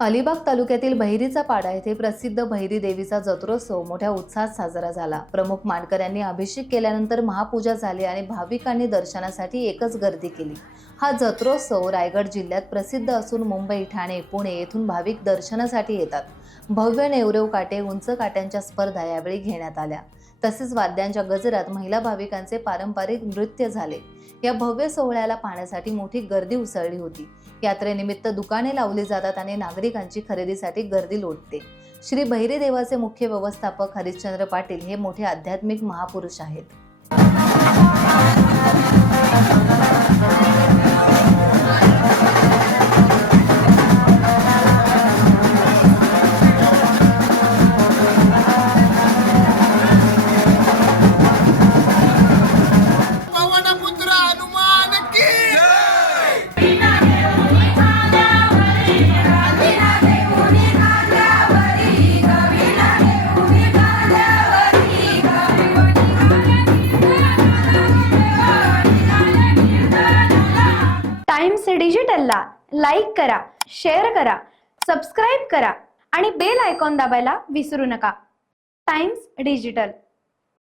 अलिबाग तालुक्यातील बहिरीचा पाडा येथे प्रसिद्ध बहिरी देवीचा जत्रोत्सव मोठ्या उत्साहात साजरा झाला। प्रमुख मानकऱ्यांनी अभिषेक केल्यानंतर महापूजा झाली आणि भाविकांनी दर्शनासाठी एकच गर्दी केली। हा जत्रोत्सव रायगड जिल्ह्यात प्रसिद्ध असून मुंबई, ठाणे, पुणे येथून भाविक दर्शनासाठी येतात। भव्य नेवरेव काटे, उंच काट्यांच्या स्पर्धा यावेळी घेण्यात आल्या। तसेच वाद्यांच्या गजरात महिला भाविकांचे पारंपरिक नृत्य झाले। या भव्य सोहळ्याला पाहण्यासाठी मोठी गर्दी उसळली होती। यात्रेनिमित्त दुकाने लावली जातात आणि नागरिकांची खरेदीसाठी गर्दी लोटते। श्री बहिरी देवाचे मुख्य व्यवस्थापक हरिश्चंद्र पाटील हे मोठे आध्यात्मिक महापुरुष आहेत। टाइम्स डिजिटलला लाईक करा, शेअर करा, सबस्क्राईब करा आणि बेल आयकॉन दाबायला विसरू नका। Times digital.